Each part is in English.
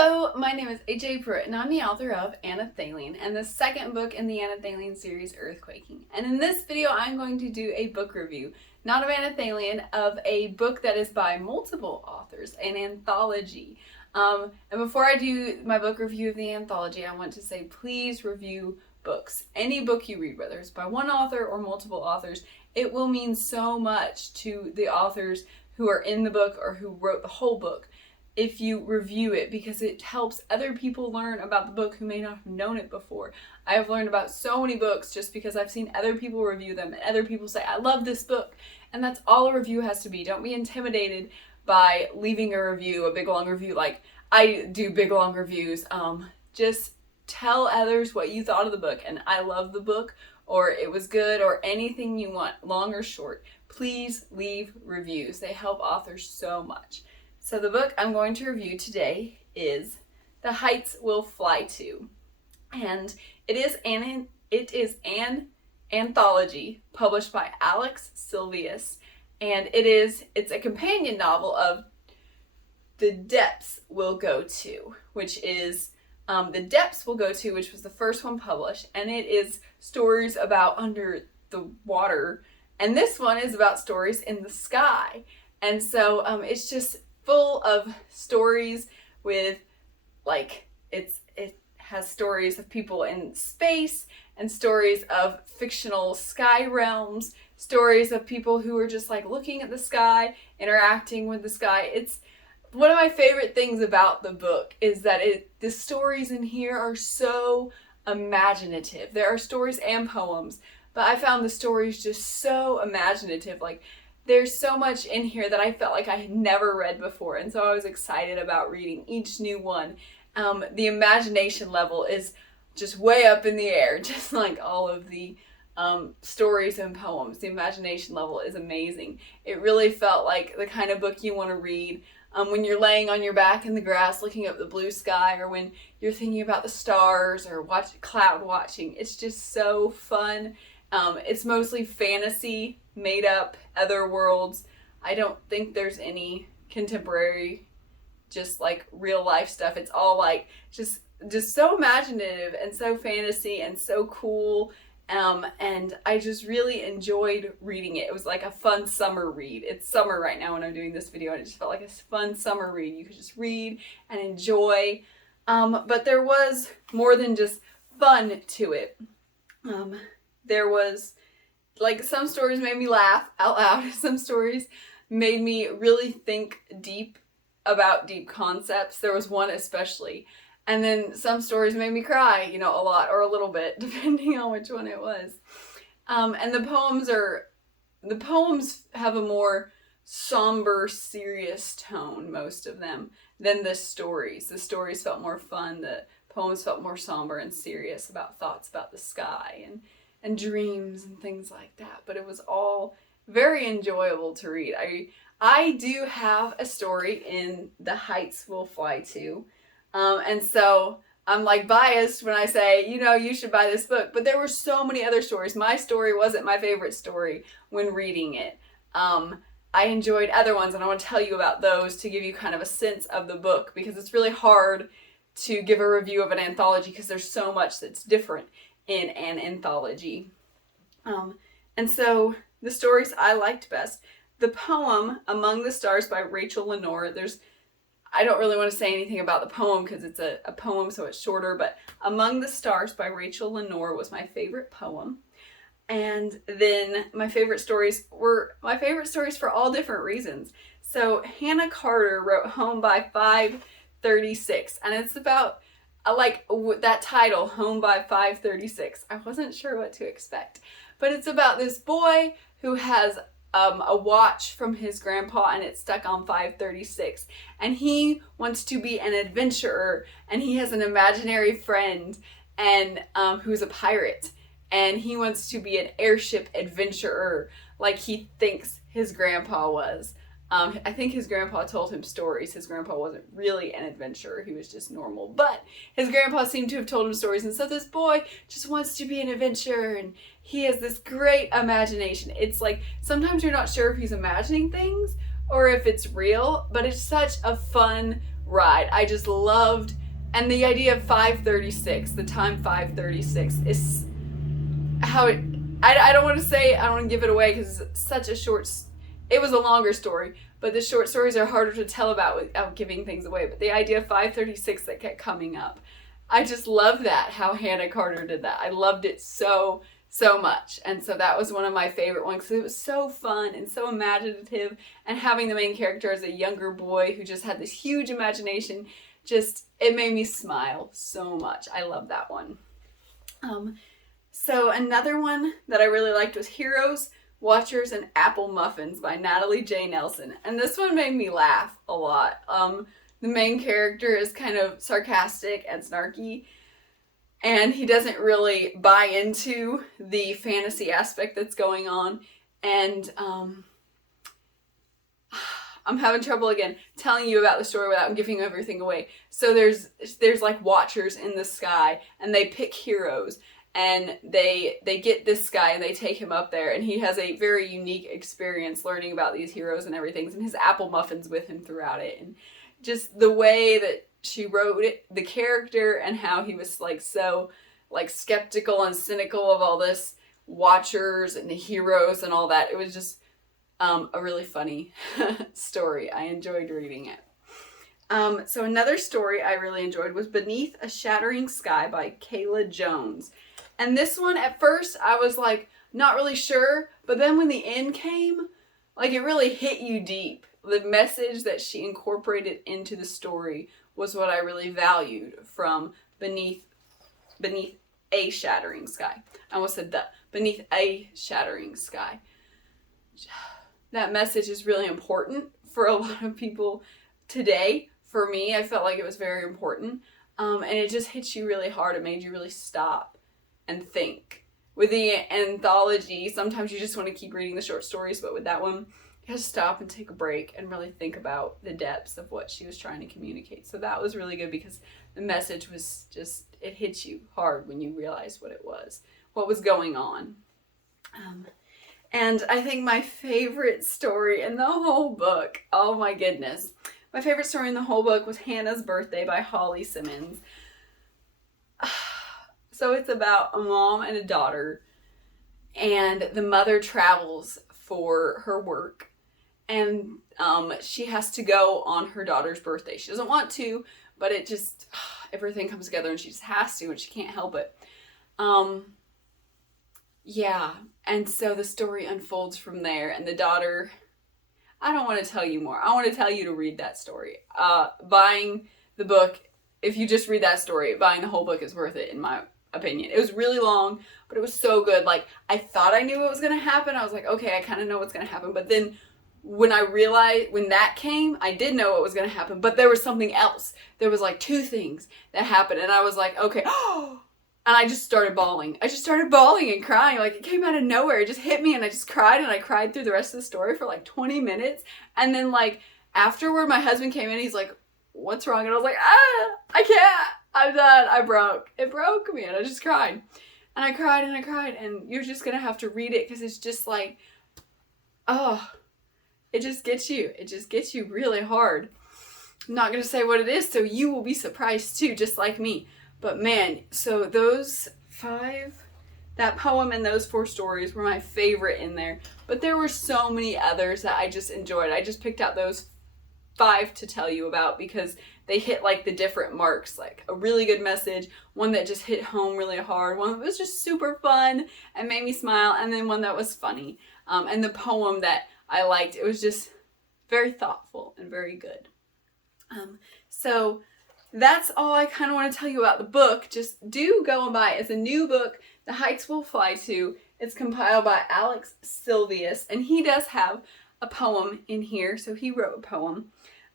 Hello, my name is HAPruitt and I'm the author of Anthology and the second book in the Anthology series, Earthquaking. And in this video, I'm going to do a book review, not of Anthology, of a book that is by multiple authors, an anthology. And before I do my book review of the anthology, I want to say please review books. Any book you read, whether it's by one author or multiple authors, it will mean so much to the authors who are in the book or who wrote the whole book if you review it, because it helps other people learn about the book who may not have known it before. I have learned about so many books just because I've seen other people review them and other people say, I love this book. And that's all a review has to be. Don't be intimidated by leaving a review, a big long review like I do big long reviews. Just tell others what you thought of the book and I love the book, or it was good, or anything you want, long or short. Please leave reviews. They help authors so much. So the book I'm going to review today is The Heights We'll Fly To. And it is an anthology published by Alex Silvius. And it's a companion novel of The Depths We'll Go To, which is The Depths We'll Go To, which was the first one published. And it is stories about under the water. And this one is about stories in the sky. And so it's just full of stories with, like, it has stories of people in space and stories of fictional sky realms, stories of people who are just like looking at the sky, interacting with the sky. It's one of my favorite things about the book is that the stories in here are so imaginative. There are stories and poems, but I found the stories just so imaginative. Like, there's so much in here that I felt like I had never read before, and so I was excited about reading each new one. The imagination level is just way up in the air, just like all of the stories and poems. The imagination level is amazing. It really felt like the kind of book you want to read when you're laying on your back in the grass looking up the blue sky, or when you're thinking about the stars or cloud watching. It's just so fun. It's mostly fantasy, made up, other worlds. I don't think there's any contemporary, just like real life stuff. It's all like just so imaginative and so fantasy and so cool. And I just really enjoyed reading it. It was like a fun summer read. It's summer right now when I'm doing this video, and it just felt like a fun summer read. You could just read and enjoy. But there was more than just fun to it. There was, like, some stories made me laugh out loud. Some stories made me really think deep about deep concepts. There was one especially. And then some stories made me cry, a lot or a little bit, depending on which one it was. And the poems have a more somber, serious tone, most of them, than the stories. The stories felt more fun. The poems felt more somber and serious about thoughts about the sky and dreams and things like that. But it was all very enjoyable to read. I do have a story in The Heights We'll Fly To. And so I'm like biased when I say, you should buy this book. But there were so many other stories. My story wasn't my favorite story when reading it. I enjoyed other ones, and I want to tell you about those to give you kind of a sense of the book, because it's really hard to give a review of an anthology because there's so much that's different in an anthology. And so the stories I liked best, the poem Among the Stars by Rachel Lenoir. I don't really want to say anything about the poem because it's a poem, so it's shorter, but Among the Stars by Rachel Lenoir was my favorite poem. And then my favorite stories for all different reasons. So Hanna Carter wrote Home by 536, and it's about that title, Home by 536. I wasn't sure what to expect, but it's about this boy who has a watch from his grandpa, and it's stuck on 536, and he wants to be an adventurer, and he has an imaginary friend and who's a pirate, and he wants to be an airship adventurer like he thinks his grandpa was. I think his grandpa told him stories. His grandpa wasn't really an adventurer. He was just normal. But his grandpa seemed to have told him stories. And so this boy just wants to be an adventurer. And he has this great imagination. It's like sometimes you're not sure if he's imagining things or if it's real. But it's such a fun ride. I just loved, and the idea of 536, the time 536, is how it, I don't want to say, I don't want to give it away because it's such a short, it was a longer story, but the short stories are harder to tell about without giving things away. But the idea of 536 that kept coming up, I just love that, how Hanna Carter did that. I loved it so much. And so that was one of my favorite ones because it was so fun and so imaginative, and having the main character as a younger boy who just had this huge imagination, just, it made me smile so much. I love that one. So another one that I really liked was Heroes, Watchers, and Apple Muffins by Natalie J. Nelson. And this one made me laugh a lot. The main character is kind of sarcastic and snarky, and he doesn't really buy into the fantasy aspect that's going on. And I'm having trouble again telling you about the story without giving everything away. So there's like watchers in the sky, and they pick heroes, and they get this guy and they take him up there, and he has a very unique experience learning about these heroes and everything, and his apple muffins with him throughout it. And just the way that she wrote it, the character, and how he was like so like skeptical and cynical of all this watchers and the heroes and all that. It was just a really funny story. I enjoyed reading it. So another story I really enjoyed was Beneath a Shattering Sky by Kayla Jones. And this one, at first, I was like, not really sure. But then when the end came, like, it really hit you deep. The message that she incorporated into the story was what I really valued from Beneath a Shattering Sky. I almost said Beneath a Shattering Sky. That message is really important for a lot of people today. For me, I felt like it was very important. And it just hits you really hard. It made you really stop and think. With the anthology, sometimes you just want to keep reading the short stories, but with that one, you have to stop and take a break and really think about the depths of what she was trying to communicate. So that was really good because the message was just, it hits you hard when you realize what was going on. And I think my favorite story in the whole book, oh my goodness, my favorite story in the whole book was Hannah's Birthday by Holly Simmons. So it's about a mom and a daughter, and the mother travels for her work, and she has to go on her daughter's birthday. She doesn't want to, but it just, everything comes together and she just has to, and she can't help it. Yeah, and so the story unfolds from there, and the daughter, I don't want to tell you more. I want to tell you to read that story. Buying the book, if you just read that story, buying the whole book is worth it in my opinion. It was really long, but it was so good. Like, I thought I knew what was going to happen. I was like, okay, I kind of know what's going to happen. But then when I realized, when that came, I did know what was going to happen, but there was something else. There was like two things that happened, and I was like, okay, and I just started bawling. I just started bawling and crying. Like, it came out of nowhere. It just hit me, and I just cried, and I cried through the rest of the story for like 20 minutes. And then like afterward, my husband came in, he's like, what's wrong? And I was like, I can't. I'm done. I broke. It broke me, and I just cried. And I cried and I cried, and you're just going to have to read it because it's just like, it just gets you. It just gets you really hard. I'm not going to say what it is, so you will be surprised too, just like me. But man, so that poem and those 4 stories were my favorite in there. But there were so many others that I just enjoyed. I just picked out those 5 to tell you about because they hit like the different marks, like a really good message, one that just hit home really hard, one that was just super fun and made me smile, and then one that was funny. And the poem that I liked, it was just very thoughtful and very good. So that's all I kind of want to tell you about the book. Just do go and buy it. It's a new book, The Heights Will Fly To. It's compiled by Alex Silvius, and he does have a poem in here, so he wrote a poem.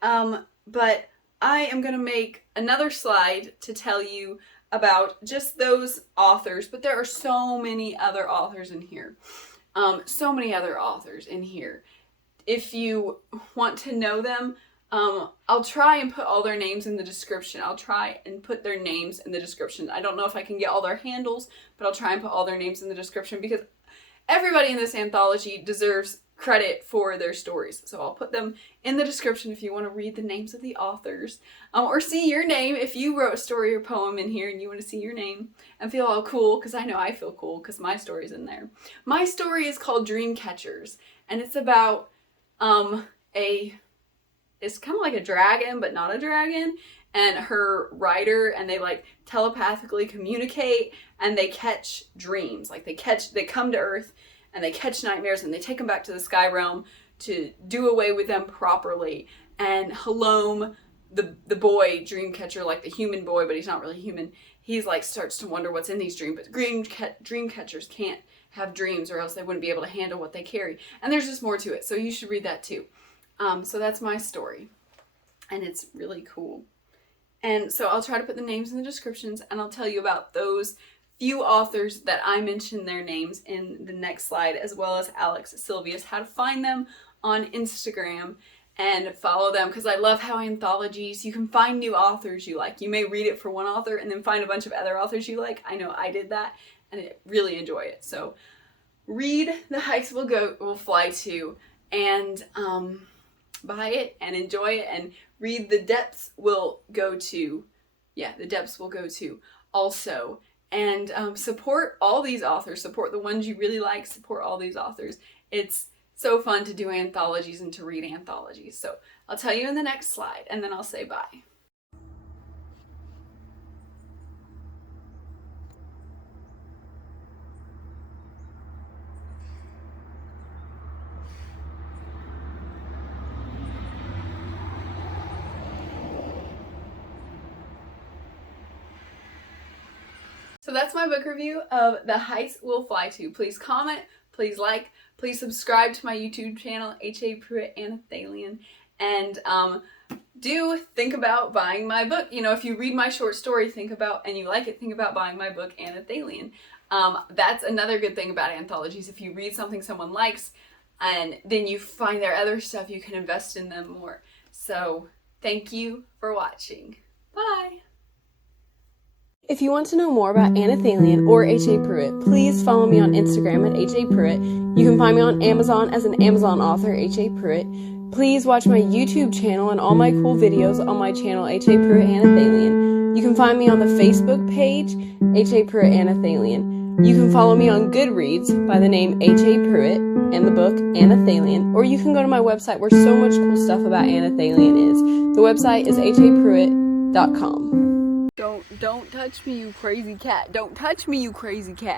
But I am going to make another slide to tell you about just those authors, but there are so many other authors in here. If you want to know them, I'll try and put all their names in the description. I'll try and put their names in the description. I don't know if I can get all their handles, but I'll try and put all their names in the description because everybody in this anthology deserves credit for their stories. So I'll put them in the description if you want to read the names of the authors, or see your name if you wrote a story or poem in here and you want to see your name and feel all cool, because I know I feel cool because my story's in there. My story is called Dream Catchers, and it's about it's kind of like a dragon, but not a dragon, and her rider, and they like telepathically communicate, and they catch dreams. Like they come to Earth and they catch nightmares, and they take them back to the sky realm to do away with them properly. And Halom, the boy dream catcher, like the human boy, but he's not really human, he's like starts to wonder what's in these dreams. But dream catchers can't have dreams, or else they wouldn't be able to handle what they carry. And there's just more to it, so you should read that too. So that's my story, and it's really cool. And so I'll try to put the names in the descriptions, and I'll tell you about those few authors that I mentioned their names in the next slide, as well as Alex Silvius, how to find them on Instagram and follow them, because I love how anthologies, you can find new authors you like. You may read it for one author and then find a bunch of other authors you like. I know I did that, and I really enjoy it. So read The Heights Will Fly To, and buy it and enjoy it, and read The Depths Will Go To. Yeah, The Depths Will Go To also. And support all these authors. Support the ones you really like. Support all these authors. It's so fun to do anthologies and to read anthologies. So I'll tell you in the next slide, and then I'll say bye. So that's my book review of The Heights Will Fly To. Please comment, please like, please subscribe to my YouTube channel, HAPruitt Anthology, and do think about buying my book. You know, if you read my short story, and you like it, think about buying my book, Anthology. That's another good thing about anthologies. If you read something someone likes, and then you find their other stuff, you can invest in them more. So thank you for watching. Bye! If you want to know more about Anthology or HAPruitt, please follow me on Instagram at HAPruitt. You can find me on Amazon as an Amazon author, HAPruitt. Please watch my YouTube channel and all my cool videos on my channel, HAPruitt Anthology. You can find me on the Facebook page, HAPruitt Anthology. You can follow me on Goodreads by the name HAPruitt and the book Anthology, or you can go to my website where so much cool stuff about Anthology is. The website is HAPruitt.com. Don't touch me, you crazy cat. Don't touch me, you crazy cat.